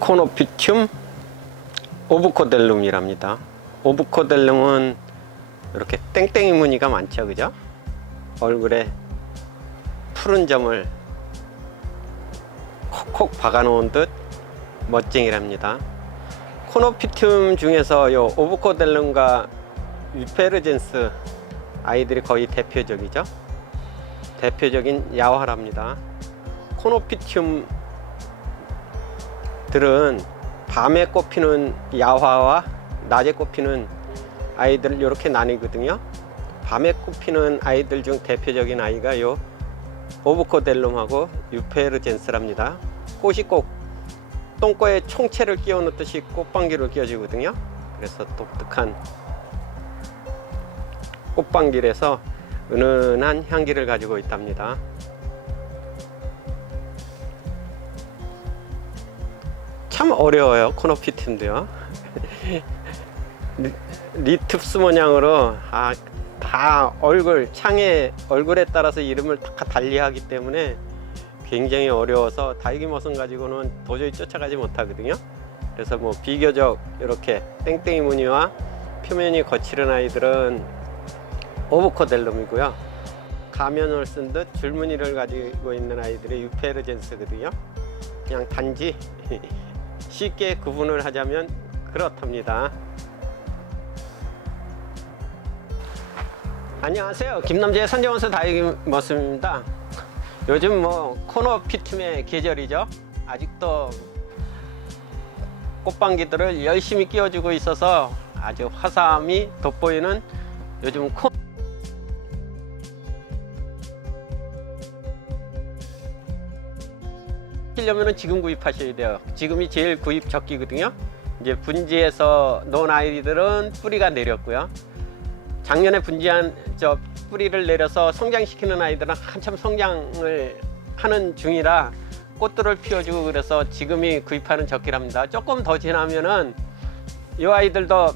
코노피튬 오브코델룸이랍니다. 오브코델룸은 이렇게 땡땡이 무늬가 많죠, 그죠? 얼굴에 푸른 점을 콕콕 박아 놓은 듯 멋쟁이랍니다. 코노피튬 중에서 요 오브코델룸과 유페르젠스 아이들이 거의 대표적이죠. 대표적인 야화랍니다. 코노피튬들은 밤에 꽃피는 야화와 낮에 꽃피는 아이들 이렇게 나뉘거든요. 밤에 꽃피는 아이들 중 대표적인 아이가 요 오브코델룸하고 유페르젠스랍니다. 꽃이 꼭 똥꼬에 총채를 끼워 넣듯이 꽃방귀를 껴주거든요. 그래서 독특한 꽃방귀에서 은은한 향기를 가지고 있답니다. 참 어려워요, 코노피튬도요. 리투스 모양으로 다 창의 얼굴에 따라서 이름을 다 달리하기 때문에 굉장히 어려워서 다육이모습 가지고는 도저히 쫓아가지 못하거든요. 그래서 뭐 비교적 이렇게 땡땡이 무늬와 표면이 거칠은 아이들은 오브코델룸이고요. 가면을 쓴 듯 줄무늬를 가지고 있는 아이들이 유페르젠스거든요. 그냥 단지 쉽게 구분을 하자면 그렇답니다. 안녕하세요, 김남재의 산정원서 다육이모습입니다. 요즘 뭐 코노피튬의 계절이죠. 아직도 꽃방귀들을 열심히 끼워주고 있어서 아주 화사함이 돋보이는 요즘 하려면은 지금 구입하셔야 돼요. 지금이 제일 구입 적기거든요. 이제 분지에서 놓은 아이들은 뿌리가 내렸고요. 작년에 분지한 뿌리를 내려서 성장시키는 아이들은 한참 성장을 하는 중이라 꽃들을 피워주고 그래서 지금이 구입하는 적기랍니다. 조금 더 지나면은 이 아이들도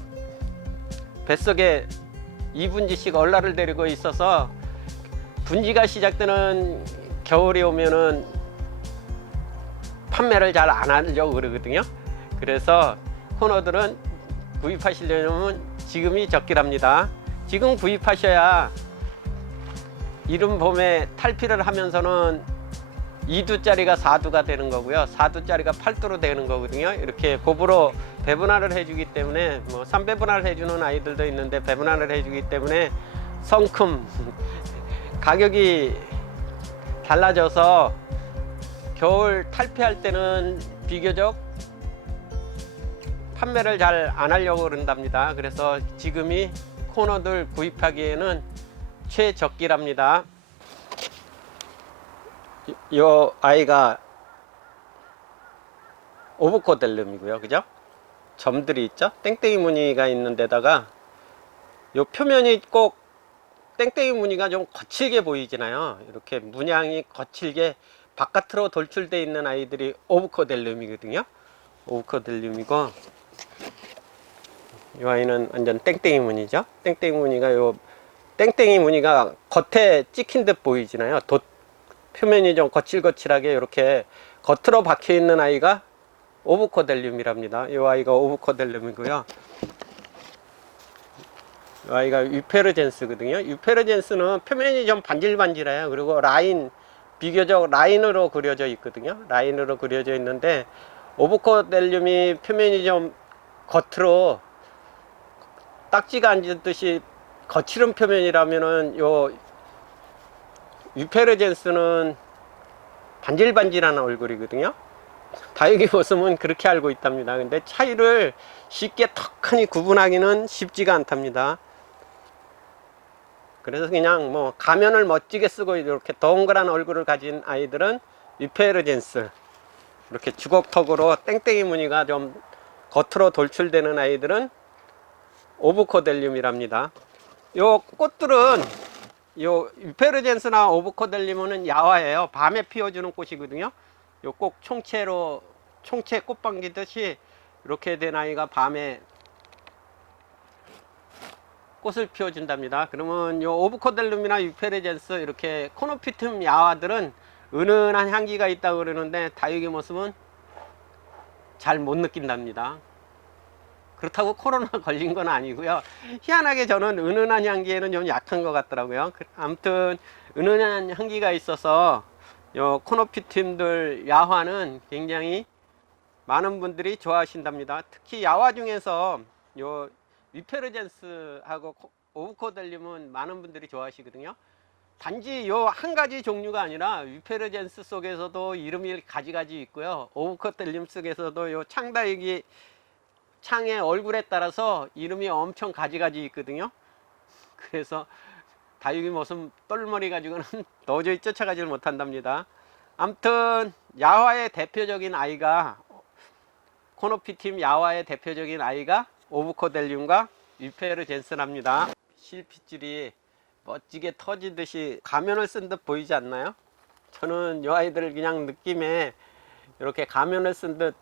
뱃속에 2분지씩 얼라를 데리고 있어서 분지가 시작되는 겨울이 오면은 판매를 잘 안 하려고 그러거든요. 그래서 코너들은 구입하시려면 지금이 적기랍니다. 지금 구입하셔야 이른 봄에 탈피를 하면서는 2두짜리가 4두가 되는 거고요. 4두짜리가 8두로 되는 거거든요. 이렇게 곱으로 배분화를 해주기 때문에 뭐 3배분화를 해주는 아이들도 있는데 배분화를 해주기 때문에 성큼 가격이 달라져서 겨울 탈피할 때는 비교적 판매를 잘 안 하려고 그런답니다. 그래서 지금이 코너들 구입하기에는 최적기랍니다. 이 아이가 오브코델룸이고요, 그죠? 점들이 있죠? 땡땡이 무늬가 있는 데다가 요 표면이 꼭 땡땡이 무늬가 좀 거칠게 보이잖아요. 이렇게 문양이 거칠게 바깥으로 돌출되어 있는 아이들이 오브코델룸이거든요. 오브코델룸이고 이 아이는 완전 땡땡이 무늬죠. 땡땡이 무늬가 땡땡이 무늬가 겉에 찍힌 듯 보이잖아요. 표면이 좀 거칠거칠하게 이렇게 겉으로 박혀 있는 아이가 오브코델룸이랍니다. 이 아이가 오브코델룸이고요. 이 아이가 유페르젠스거든요. 유페르젠스는 표면이 좀 반질반질해요. 그리고 비교적 라인으로 그려져 있거든요. 라인으로 그려져 있는데 오브코델룸이 표면이 좀 겉으로 딱지가 앉듯이 거칠은 표면이라면은 요 유페르젠스는 반질반질한 얼굴이거든요. 다육이 모습은 그렇게 알고 있답니다. 근데 차이를 쉽게 턱하니 구분하기는 쉽지가 않답니다. 그래서 그냥 뭐 가면을 멋지게 쓰고 이렇게 동그란 얼굴을 가진 아이들은 유페르젠스, 이렇게 주걱턱으로 땡땡이 무늬가 좀 겉으로 돌출되는 아이들은 오브코델룸이랍니다. 요 꽃들은 요 유페르젠스나 오브코델룸은 야화예요. 밤에 피워주는 꽃이거든요. 요 꼭 총채 꽃방귀듯이 이렇게 된 아이가 밤에 꽃을 피워준답니다. 그러면 요 오브코델룸이나 유페르젠스 이렇게 코노피튬 야화들은 은은한 향기가 있다고 그러는데 다육이 모습은 잘 못 느낀답니다. 그렇다고 코로나 걸린 건 아니고요. 희한하게 저는 은은한 향기에는 좀 약한 것 같더라고요. 아무튼 은은한 향기가 있어서 요 코노피팀들 야화는 굉장히 많은 분들이 좋아하신답니다. 특히 야화 중에서 요 위페르젠스하고 오브코델륨은 많은 분들이 좋아하시거든요. 단지 요 한 가지 종류가 아니라 위페르젠스 속에서도 이름이 가지가지 있고요. 오브코델륨 속에서도 요 창다육이 창의 얼굴에 따라서 이름이 엄청 가지가지 있거든요. 그래서 다육이 무슨 똘머리 가지고는 도저히 쫓아가질 못한답니다. 아무튼 야화의 대표적인 아이가 코노피팀 야화의 대표적인 아이가 오브코델륨과 위페르젠스랍니다. 실핏줄이 멋지게 터지듯이 가면을 쓴 듯 보이지 않나요? 저는 이 아이들 그냥 느낌에 이렇게 가면을 쓴 듯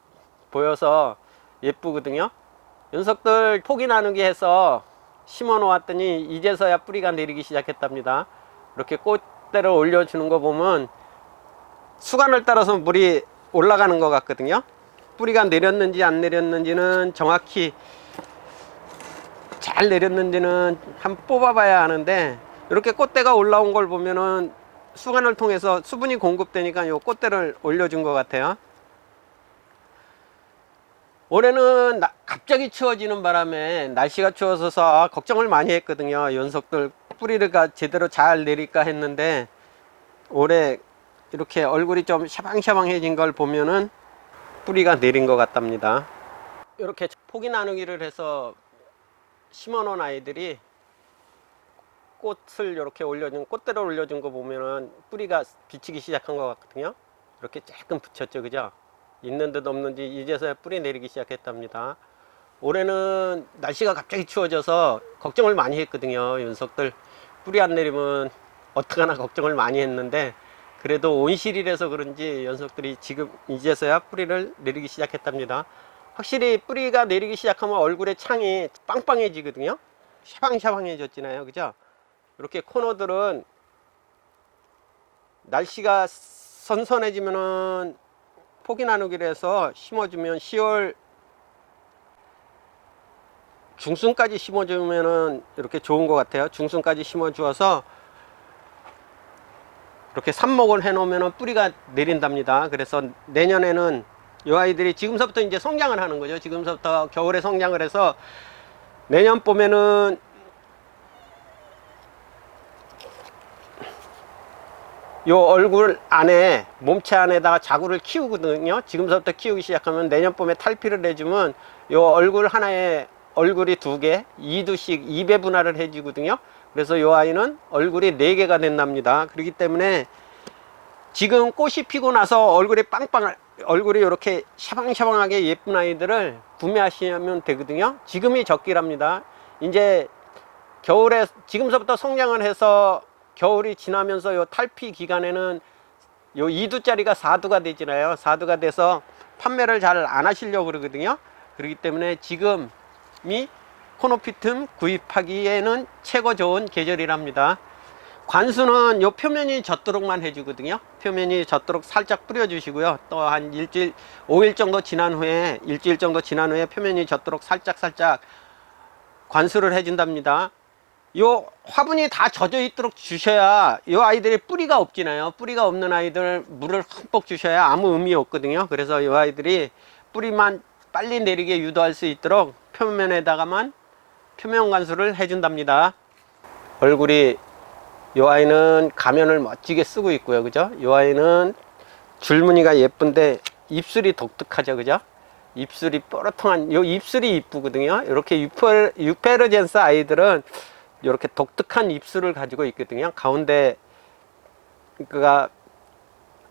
보여서 예쁘거든요. 녀석들 포기 나누기 해서 심어 놓았더니 이제서야 뿌리가 내리기 시작했답니다. 이렇게 꽃대를 올려주는 거 보면 수간을 따라서 물이 올라가는 것 같거든요. 뿌리가 내렸는지 안 내렸는지는 정확히 잘 내렸는지는 한번 뽑아봐야 하는데, 이렇게 꽃대가 올라온 걸 보면은 수간을 통해서 수분이 공급되니까 이 꽃대를 올려준 것 같아요. 올해는 갑자기 추워지는 바람에 날씨가 추워서 걱정을 많이 했거든요. 녀석들 뿌리를 제대로 잘 내릴까 했는데 올해 이렇게 얼굴이 좀 샤방샤방해진 걸 보면은 뿌리가 내린 것 같답니다. 이렇게 포기 나누기를 해서 심어 놓은 아이들이 꽃을 이렇게 올려준, 꽃대를 올려준 거 보면은 뿌리가 비치기 시작한 것 같거든요. 이렇게 조금 붙였죠, 그죠? 있는 듯 없는 듯 이제서야 뿌리 내리기 시작했답니다. 올해는 날씨가 갑자기 추워져서 걱정을 많이 했거든요. 녀석들 뿌리 안 내리면 어떡하나 걱정을 많이 했는데, 그래도 온실이라서 그런지 녀석들이 지금 이제서야 뿌리를 내리기 시작했답니다. 확실히 뿌리가 내리기 시작하면 얼굴의 창이 빵빵해지거든요. 샤방샤방해졌잖아요, 그죠? 이렇게 코너들은 날씨가 선선해지면은 포기 나누기를 해서 심어주면 10월 중순까지 심어주면은 이렇게 좋은 것 같아요. 중순까지 심어주어서 이렇게 삽목을 해 놓으면 뿌리가 내린답니다. 그래서 내년에는 이 아이들이 지금서부터 이제 성장을 하는 거죠. 지금서부터 겨울에 성장을 해서 내년 봄에는 요 얼굴 안에, 몸체 안에다가 자구를 키우거든요. 지금서부터 키우기 시작하면 내년 봄에 탈피를 해주면 요 얼굴 하나에 얼굴이 2개, 2두씩 2배 분할을 해주거든요. 그래서 요 아이는 얼굴이 4개가 된답니다. 그렇기 때문에 지금 꽃이 피고 나서 얼굴이 얼굴이 이렇게 샤방샤방하게 예쁜 아이들을 구매하시면 되거든요. 지금이 적기랍니다. 이제 겨울에 지금서부터 성장을 해서 겨울이 지나면서 요 탈피 기간에는 요 2두짜리가 4두가 되잖아요. 4두가 돼서 판매를 잘 안 하시려고 그러거든요. 그렇기 때문에 지금이 코노피틈 구입하기에는 최고 좋은 계절이랍니다. 관수는 요 표면이 젖도록만 해주거든요. 표면이 젖도록 살짝 뿌려주시고요. 또 한 일주일, 5일 정도 지난 후에, 일주일 정도 지난 후에 표면이 젖도록 살짝 관수를 해준답니다. 요 화분이 다 젖어 있도록 주셔야 요 아이들이 뿌리가 없잖아요. 뿌리가 없는 아이들 물을 흠뻑 주셔야 아무 의미 없거든요. 그래서 요 아이들이 뿌리만 빨리 내리게 유도할 수 있도록 표면에다가만 표면 관수를 해준답니다. 얼굴이 요 아이는 가면을 멋지게 쓰고 있고요, 그죠? 요 아이는 줄무늬가 예쁜데 입술이 독특하죠, 그죠? 입술이 뾰루통한 요 입술이 이쁘거든요. 이렇게 유페르젠스 아이들은 이렇게 독특한 입술을 가지고 있거든요. 가운데 그가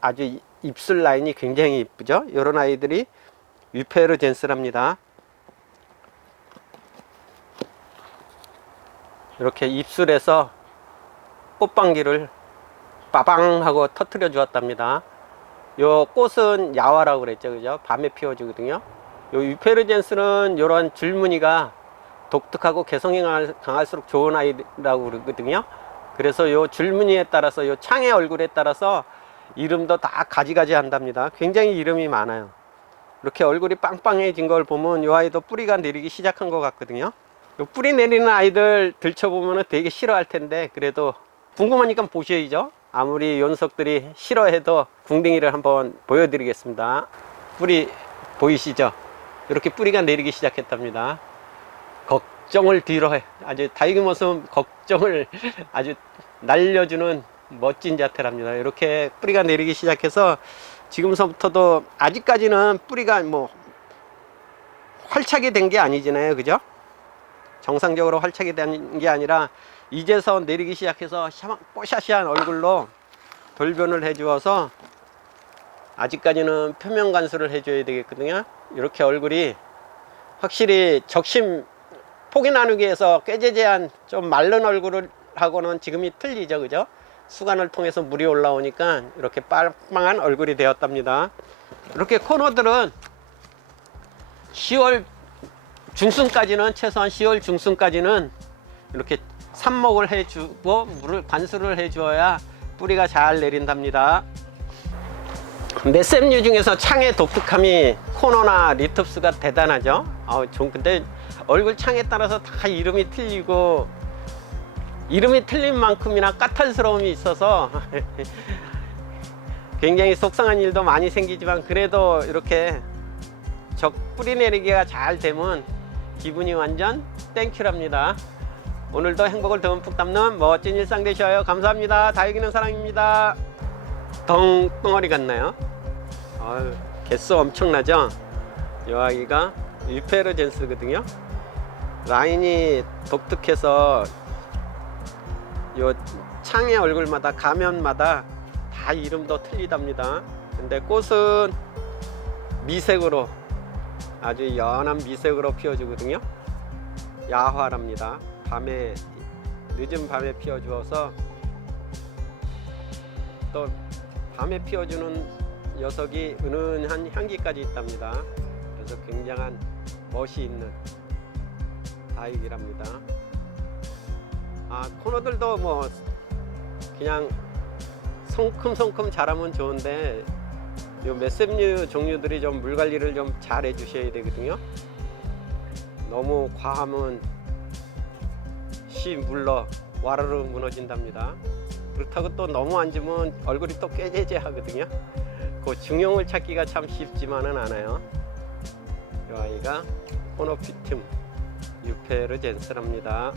아주 입술 라인이 굉장히 이쁘죠. 이런 아이들이 유페르젠스랍니다. 이렇게 입술에서 꽃방귀를 빠방 하고 터트려 주었답니다. 요 꽃은 야화라고 그랬죠, 그죠? 밤에 피워주거든요. 요 유페르젠스는 이런 줄무늬가 독특하고 개성이 강할수록 좋은 아이라고 그러거든요. 그래서 요 줄무늬에 따라서 요 창의 얼굴에 따라서 이름도 다 가지가지 한답니다. 굉장히 이름이 많아요. 이렇게 얼굴이 빵빵해진 걸 보면 이 아이도 뿌리가 내리기 시작한 것 같거든요. 이 뿌리 내리는 아이들 들춰보면 되게 싫어할 텐데 그래도 궁금하니까 보셔야죠. 아무리 요 녀석들이 싫어해도 궁뎅이를 한번 보여드리겠습니다. 뿌리 보이시죠? 이렇게 뿌리가 내리기 시작했답니다. 걱정을 뒤로 해. 아주 다육이 모습 걱정을 아주 날려주는 멋진 자태랍니다. 이렇게 뿌리가 내리기 시작해서 지금서부터도 아직까지는 뿌리가 뭐 활착이 된 게 아니잖아요. 그죠? 정상적으로 활착이 된 게 아니라 이제서 내리기 시작해서 뽀샤시한 얼굴로 돌변을 해 주어서 아직까지는 표면 관수를 해 줘야 되겠거든요. 이렇게 얼굴이 확실히 적심 포기 나누기에서 꾀재재한 좀 마른 얼굴을 하고는 지금이 틀리죠. 그죠? 수간을 통해서 물이 올라오니까 이렇게 빵빵한 얼굴이 되었답니다. 이렇게 코너들은 10월 중순까지는 최소한 10월 중순까지는 이렇게 삽목을 해주고 물을 관수를 해주어야 뿌리가 잘 내린답니다. 메셈류 중에서 창의 독특함이 코너나 리톱스가 대단하죠. 근데 얼굴 창에 따라서 다 이름이 틀리고 이름이 틀린 만큼이나 까탈스러움이 있어서 굉장히 속상한 일도 많이 생기지만 그래도 이렇게 뿌리 내리기가 잘 되면 기분이 완전 땡큐랍니다. 오늘도 행복을 듬뿍 담는 멋진 일상 되셔요. 감사합니다. 다육이는 사랑입니다. 덩덩어리 같나요? 개수 엄청나죠? 이 아이가 유페르젠스거든요. 라인이 독특해서 요 창의 얼굴마다 가면마다 다 이름도 틀리답니다. 근데 꽃은 미색으로 아주 연한 미색으로 피워주거든요. 야화랍니다. 밤에 늦은 밤에 피워주어서 또 밤에 피워주는 녀석이 은은한 향기까지 있답니다. 그래서 굉장한 멋이 있는 다육이랍니다. 코너들도 뭐 그냥 성큼성큼 자라면 좋은데 요 메셈류 종류들이 좀 물 관리를 좀 잘 해주셔야 되거든요. 너무 과하면 씨 물러 와르르 무너진답니다. 그렇다고 또 너무 안 주면 얼굴이 또 꾀재재 하거든요. 그 중용을 찾기가 참 쉽지만은 않아요. 이 아이가 코노피툼 유페르젠스랍니다.